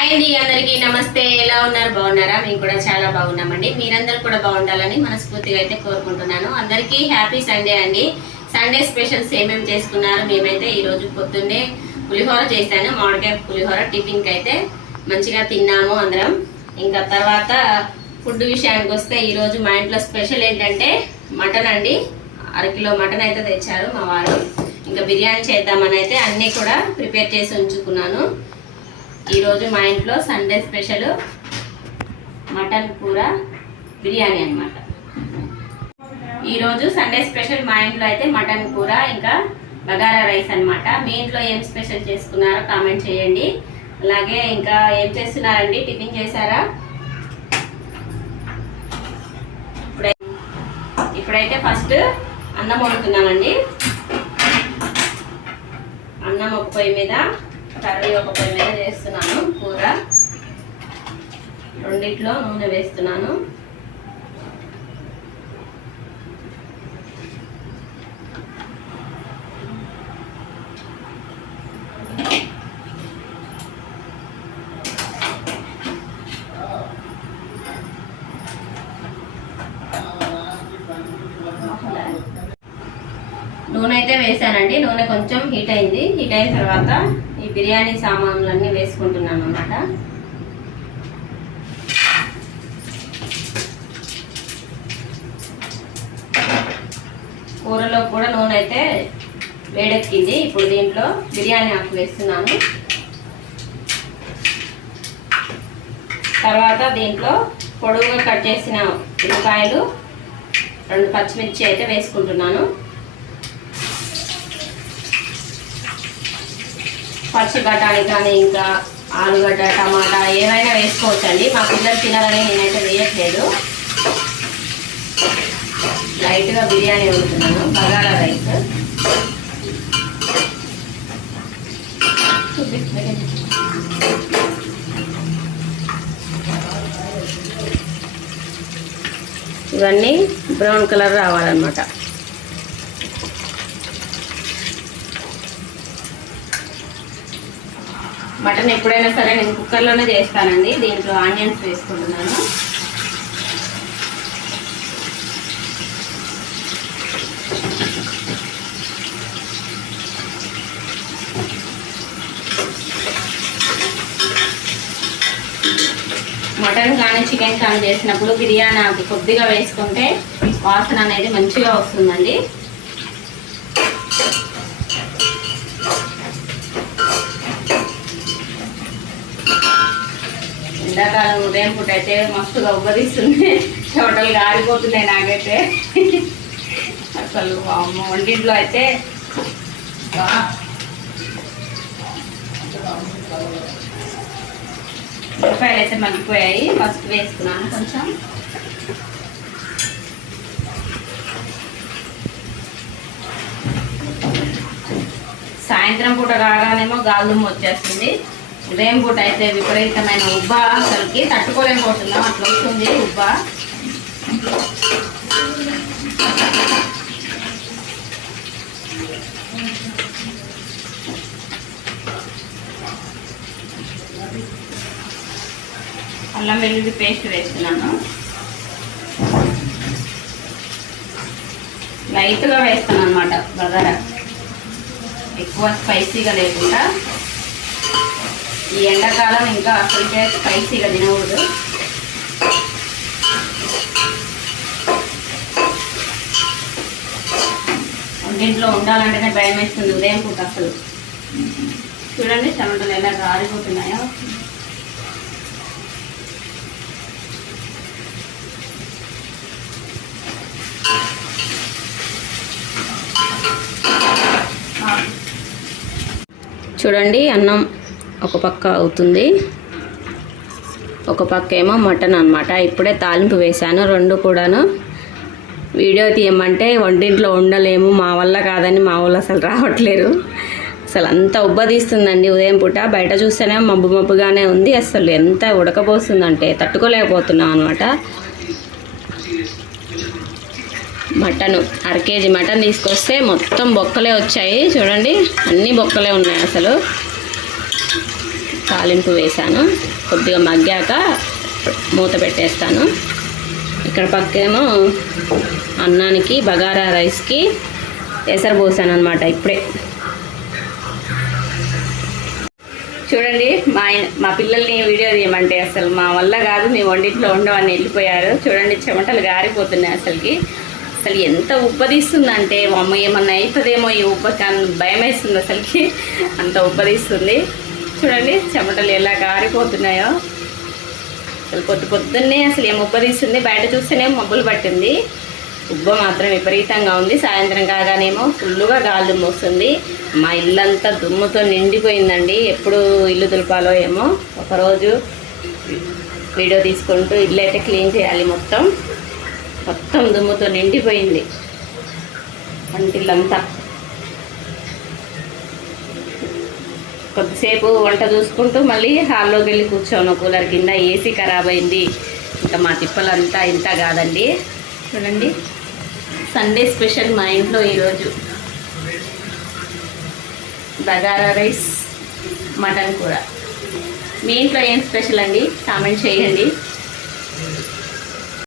Hi అండి అందరికీ నమస్తే. ఎలా ఉన్నారు? బాగున్నారా? మేము కూడా చాలా బాగున్నామండి. మీరందరూ కూడా బాగుండాలని మనస్ఫూర్తిగా అయితే కోరుకుంటున్నాను. అందరికీ హ్యాపీ సండే అండి. సండే స్పెషల్స్ ఏమేమి చేసుకున్నారు? మేమైతే ఈ రోజు పొద్దున్నే పులిహోర చేశాను. మామిడికాయ పులిహోర టిఫిన్కి అయితే మంచిగా తిన్నాము అందరం. ఇంకా తర్వాత ఫుడ్ విషయానికి వస్తే ఈరోజు మా ఇంట్లో స్పెషల్ ఏంటంటే మటన్ అండి. అరకిలో మటన్ అయితే తెచ్చారు మా వారు. ఇంకా బిర్యానీ చేద్దామని అయితే అన్నీ కూడా ప్రిపేర్ చేసి ఉంచుకున్నాను. ఈరోజు మా ఇంట్లో సండే స్పెషల్ మటన్ కూర బిర్యానీ అన్నమాట. ఈరోజు సండే స్పెషల్ మా ఇంట్లో అయితే మటన్ కూర ఇంకా బగారా రైస్ అనమాట మీ ఇంట్లో ఏం స్పెషల్ చేసుకున్నారో కామెంట్ చేయండి. అలాగే ఇంకా ఏం చేస్తున్నారండి? టిఫిన్ చేశారా? ఇప్పుడైతే ఫస్ట్ అన్నం వండుతున్నానండి అన్నం ఒక పొయ్యి మీద కర్రీ ఒక పొయ్యి మీద చేస్తున్నాను కూర. రెండిట్లో నూనె వేస్తున్నాను. నూనె అయితే వేసానండి. నూనె కొంచెం హీట్ అయింది. హీట్ అయిన తర్వాత ఈ బిర్యానీ సామాన్లన్నీ వేసుకుంటున్నాను అనమాట కూరలో కూడా నూనె అయితే వేడెక్కింది. ఇప్పుడు దీంట్లో బిర్యానీ ఆకు వేస్తున్నాను. తర్వాత దీంట్లో పొడవుగా కట్ చేసిన ఉల్లిపాయలు రెండు పచ్చిమిర్చి అయితే వేసుకుంటున్నాను. పచ్చి బఠానీ కానీ ఇంకా ఆలుగడ్డ టమాటా ఏమైనా వేసుకోవచ్చండి. మా పిల్లలు తినాలని నేనైతే వేయట్లేదు. లైట్గా బిర్యానీ వండుతున్నాను బగారా రైస్. ఇవన్నీ బ్రౌన్ కలర్ రావాలన్నమాట. మటన్ ఎప్పుడైనా సరే నేను కుక్కర్లోనే చేస్తానండి. దీంట్లో ఆనియన్స్ వేసుకుంటున్నాను. మటన్ కానీ చికెన్ కానీ చేసినప్పుడు బిర్యానీ కొద్దిగా వేసుకుంటే వాసన అనేది మంచిగా వస్తుందండి. ఎండాకాలం ఉదయం పూట అయితే మస్తుగా ఉబ్బరిస్తుంది. చెమటలు గారిపోతున్నాయి నాకైతే. అసలు అమ్మ వంటింట్లో అయితే ఉల్లిపాయలు అయితే మగ్గిపోయాయి. ఫస్ట్ వేసుకున్నాను కొంచెం. సాయంత్రం పూట కాగానేమో గాలుమ్మ వచ్చేస్తుంది. ఉదయం పూట అయితే విపరీతమైన ఉబ్బ అసలుకి తట్టుకోలేకపోతున్నాం. అట్లా వస్తుంది ఉబ్బ. అల్లం వెల్లుల్లి పేస్ట్ వేస్తున్నాను. లైట్గా వేస్తాను అనమాట బగారా. ఎక్కువ స్పైసీగా లేకుండా. ఈ ఎండాకాలం ఇంకా అసలుకే స్పైసీగా తినకూడదు. వంటింట్లో ఉండాలంటేనే భయం వేస్తుంది ఉదయం పూట అసలు. చూడండి టమాటాలు ఎలా గారిపోతున్నాయో. చూడండి అన్నం. ఒక పక్క అవుతుంది. ఒక పక్క ఏమో మటన్ అనమాట ఇప్పుడే తాలింపు వేశాను రెండు కూడాను. వీడియో తీయమంటే వంటింట్లో ఉండలేము. మా వల్ల కాదని మా వాళ్ళు అసలు రావట్లేరు. అసలు అంత ఉబ్బదీస్తుందండి ఉదయం పూట. బయట చూస్తేనే మబ్బు మబ్బుగానే ఉంది. అసలు ఎంత ఉడకపోస్తుందంటే తట్టుకోలేకపోతున్నాం అనమాట మటన్ అర కేజీ మటన్ తీసుకొస్తే మొత్తం బొక్కలే వచ్చాయి. చూడండి అన్ని బొక్కలే ఉన్నాయి అసలు. తాలింపు వేశాను. కొద్దిగా మగ్గాక మూత పెట్టేస్తాను. ఇక్కడ పక్కేమో అన్నానికి బగారా రైస్కి ఎసరు పోసాను అనమాట ఇప్పుడే. చూడండి మా ఆయన- మా పిల్లల్ని వీడియో తీయమంటే అసలు మా వల్ల కాదు మేము వండింట్లో ఉండవని వెళ్ళిపోయారు. చూడండి చెమటలు గారిపోతున్నాయి అసలుకి. అసలు ఎంత ఉబ్బదీస్తుందంటే అమ్మ ఏమన్నా అవుతుందేమో ఈ ఉబ్బకి అని భయం వేస్తుంది అసలుకి. అంత ఉబ్బదీస్తుంది చూడండి చెమటలు ఎలా గారిపోతున్నాయో. అసలు పొద్దు పొద్దున్నే అసలు ఏం ఉబ్బదీస్తుంది బయట చూస్తేనే మబ్బులు పట్టింది. ఉబ్బ మాత్రం విపరీతంగా ఉంది. సాయంత్రం కాగానేమో ఫుల్గా గాలి దుమ్ము వస్తుంది. మా ఇల్లంతా దుమ్ముతో నిండిపోయిందండి. ఎప్పుడు ఇల్లు దులపాలో ఏమో ఒకరోజు వీడియో తీసుకుంటూ ఇల్లు అయితే క్లీన్ చేయాలి మొత్తం. మొత్తం దుమ్ముతో నిండిపోయింది. వంటిల్లంతా. కొద్దిసేపు వంట చూసుకుంటూ మళ్ళీ హాల్లోకి వెళ్ళి కూర్చోను. కూలర్ కింద ఏసీ ఖరాబ్ అయింది. ఇంకా మా తిప్పలంతా ఇంత కాదండి. చూడండి. సండే స్పెషల్ మా ఇంట్లో ఈరోజు బగారా రైస్ మటన్ కూర. మీ ఇంట్లో ఏం స్పెషల్ అండి? కామెంట్ చేయండి.